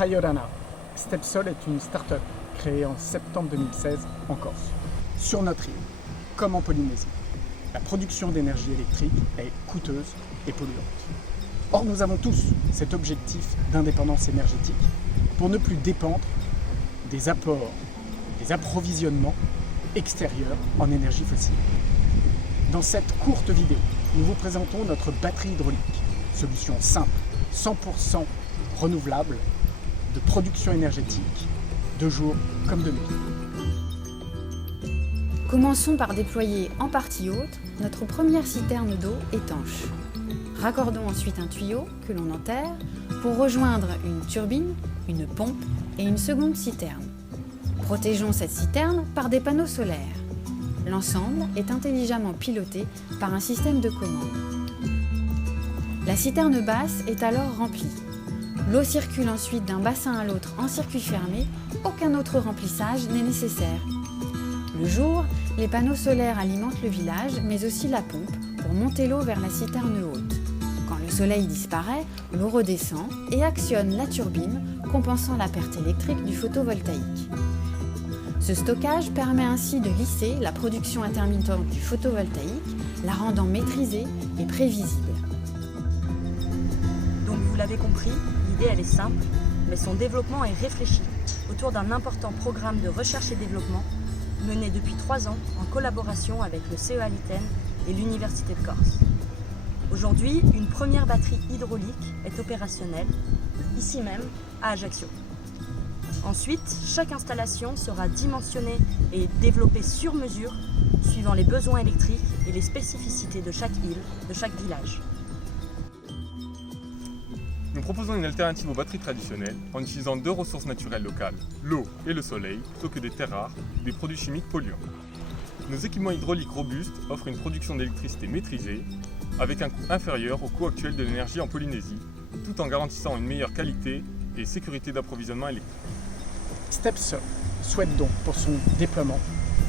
Paiorana. Stepsol est une start-up créée en septembre 2016 en Corse. Sur notre île, comme en Polynésie, la production d'énergie électrique est coûteuse et polluante. Or, nous avons tous cet objectif d'indépendance énergétique pour ne plus dépendre des apports, des approvisionnements extérieurs en énergie fossile. Dans cette courte vidéo, nous vous présentons notre batterie hydraulique, solution simple, 100% renouvelable, de production énergétique, de jour comme de nuit. Commençons par déployer en partie haute notre première citerne d'eau étanche. Raccordons ensuite un tuyau que l'on enterre pour rejoindre une turbine, une pompe et une seconde citerne. Protégeons cette citerne par des panneaux solaires. L'ensemble est intelligemment piloté par un système de commande. La citerne basse est alors remplie. L'eau circule ensuite d'un bassin à l'autre en circuit fermé, aucun autre remplissage n'est nécessaire. Le jour, les panneaux solaires alimentent le village, mais aussi la pompe pour monter l'eau vers la citerne haute. Quand le soleil disparaît, l'eau redescend et actionne la turbine, compensant la perte électrique du photovoltaïque. Ce stockage permet ainsi de lisser la production intermittente du photovoltaïque, la rendant maîtrisée et prévisible. Donc vous l'avez compris, l'idée elle est simple, mais son développement est réfléchi autour d'un important programme de recherche et développement mené depuis 3 ans en collaboration avec le CEA Liten et l'Université de Corse. Aujourd'hui, une première batterie hydraulique est opérationnelle, ici même, à Ajaccio. Ensuite, chaque installation sera dimensionnée et développée sur mesure, suivant les besoins électriques et les spécificités de chaque île, de chaque village. Nous proposons une alternative aux batteries traditionnelles en utilisant 2 ressources naturelles locales, l'eau et le soleil, plutôt que des terres rares ou des produits chimiques polluants. Nos équipements hydrauliques robustes offrent une production d'électricité maîtrisée, avec un coût inférieur au coût actuel de l'énergie en Polynésie, tout en garantissant une meilleure qualité et sécurité d'approvisionnement électrique. Stepsol souhaite donc, pour son déploiement,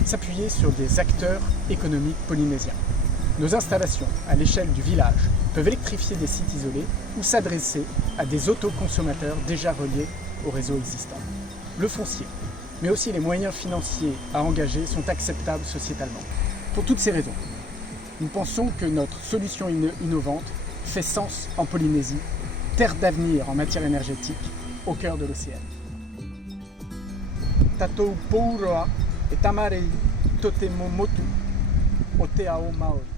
s'appuyer sur des acteurs économiques polynésiens. Nos installations, à l'échelle du village, peuvent électrifier des sites isolés ou s'adresser à des autoconsommateurs déjà reliés au réseau existant. Le foncier, mais aussi les moyens financiers à engager sont acceptables sociétalement. Pour toutes ces raisons, nous pensons que notre solution innovante fait sens en Polynésie, terre d'avenir en matière énergétique, au cœur de l'océan. Tatou pouroa e tamarei totemo motu o te ao Maori.